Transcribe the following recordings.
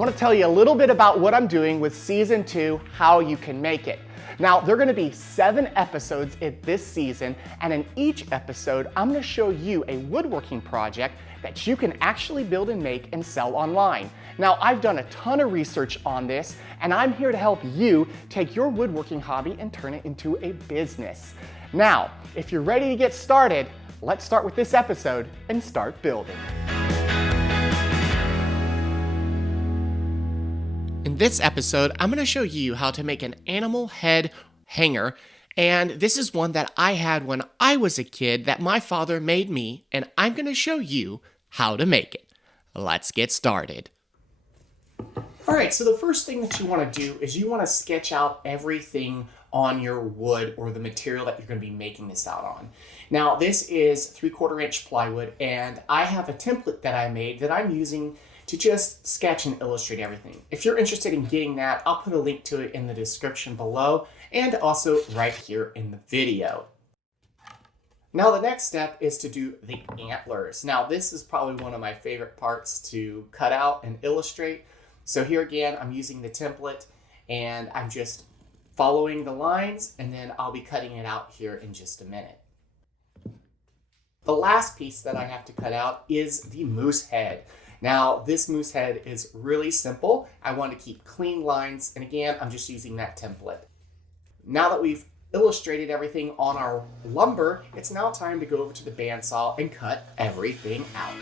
want to tell you a little bit about what I'm doing with season 2, how you can make it. Now, there are going to be 7 episodes in this season, and in each episode, I'm going to show you a woodworking project that you can actually build and make and sell online. Now, I've done a ton of research on this, and I'm here to help you take your woodworking hobby and turn it into a business. Now, if you're ready to get started, let's start with this episode and start building. In this episode, I'm going to show you how to make an animal head hanger, and this is one that I had when I was a kid that my father made me, and I'm going to show you how to make it. Let's get started. Alright, so the first thing that you want to do is you want to sketch out everything on your wood or the material that you're going to be making this out on. Now, this is 3/4 inch plywood, and I have a template that I made that I'm using to just sketch and illustrate everything. If you're interested in getting that, I'll put a link to it in the description below and also right here in the video. Now the next step is to do the antlers. Now this is probably one of my favorite parts to cut out and illustrate. So here again, I'm using the template and I'm just following the lines, and then I'll be cutting it out here in just a minute. The last piece that I have to cut out is the moose head. Now, this moose head is really simple. I want to keep clean lines, and again, I'm just using that template. Now that we've illustrated everything on our lumber, it's now time to go over to the bandsaw and cut everything out.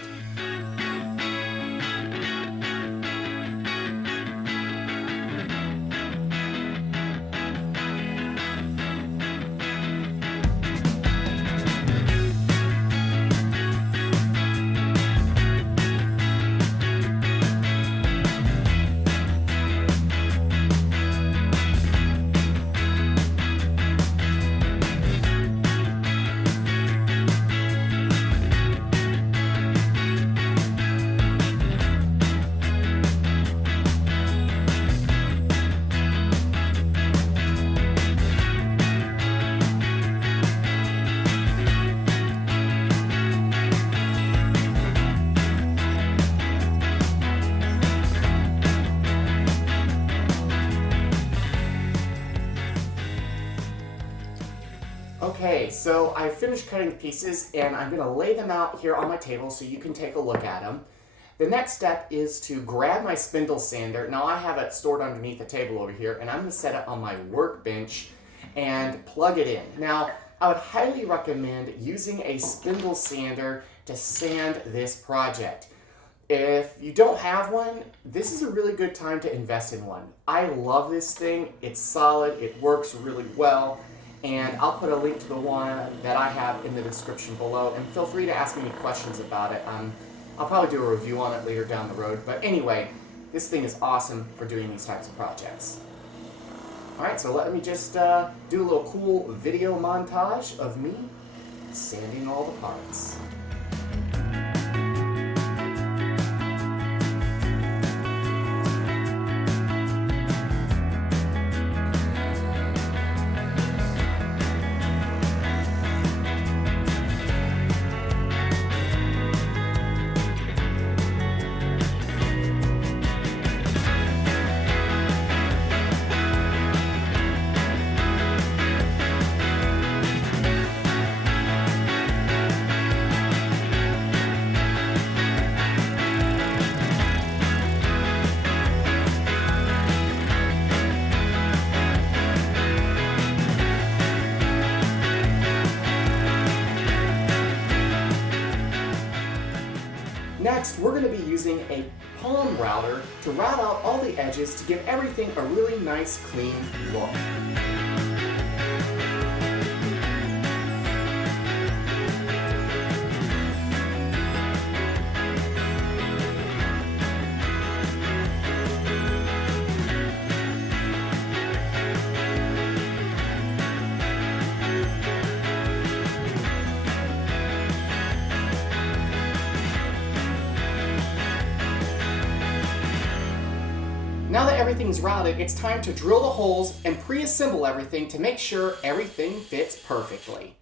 Okay, so I finished cutting the pieces and I'm going to lay them out here on my table so you can take a look at them. The next step is to grab my spindle sander. Now I have it stored underneath the table over here, and I'm going to set it on my workbench and plug it in. Now, I would highly recommend using a spindle sander to sand this project. If you don't have one, this is a really good time to invest in one. I love this thing. It's solid, it works really well. And I'll put a link to the one that I have in the description below, and feel free to ask me any questions about it. I'll probably do a review on it later down the road, but anyway, this thing is awesome for doing these types of projects. Alright, so let me just do a little cool video montage of me sanding all the parts. Next, we're going to be using a palm router to route out all the edges to give everything a really nice, clean look. Now that everything's routed, it's time to drill the holes and pre-assemble everything to make sure everything fits perfectly.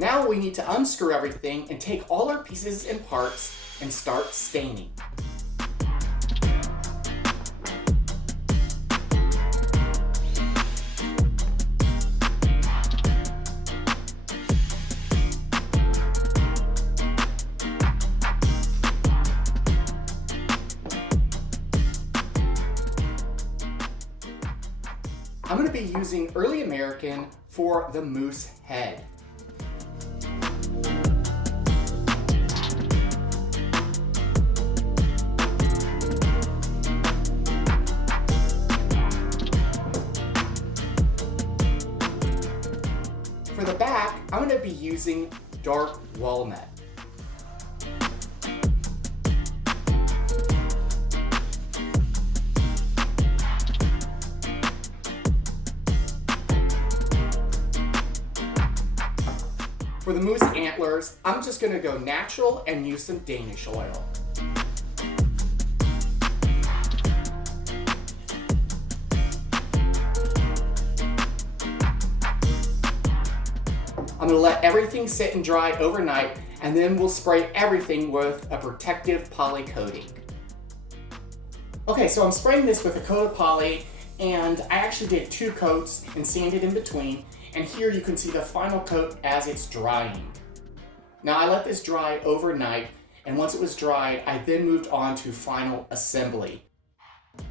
Now we need to unscrew everything and take all our pieces and parts and start staining. I'm going to be using Early American for the moose head. For the back, I'm going to be using dark walnut. For the moose antlers, I'm just going to go natural and use some Danish oil. I'm going to let everything sit and dry overnight, and then we'll spray everything with a protective poly coating. Okay, so I'm spraying this with a coat of poly, and I actually did 2 coats and sanded in between. And here you can see the final coat as it's drying. Now I let this dry overnight, and once it was dried, I then moved on to final assembly.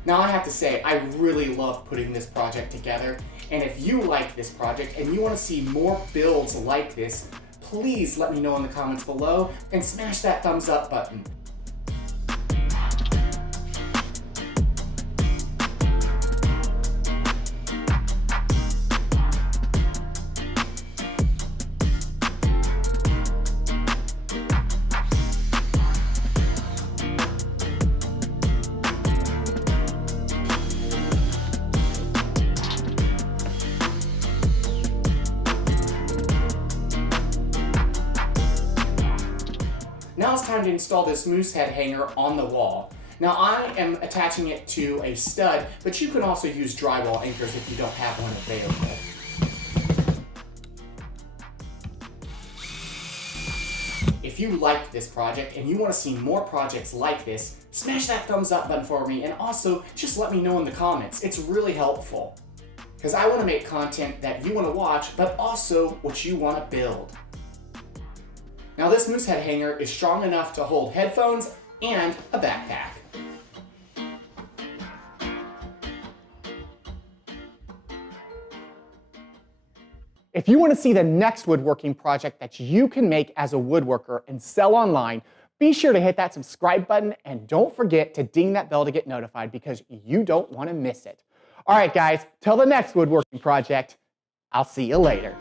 Now I have to say, I really love putting this project together, and if you like this project and you want to see more builds like this, please let me know in the comments below and smash that thumbs up button. Now it's time to install this moose head hanger on the wall. Now I am attaching it to a stud, but you can also use drywall anchors if you don't have one available. If you like this project and you want to see more projects like this, smash that thumbs up button for me, and also just let me know in the comments. It's really helpful, because I want to make content that you want to watch, but also what you want to build. Now this moose head hanger is strong enough to hold headphones and a backpack. If you want to see the next woodworking project that you can make as a woodworker and sell online, be sure to hit that subscribe button and don't forget to ding that bell to get notified, because you don't want to miss it. All right, guys, till the next woodworking project, I'll see you later.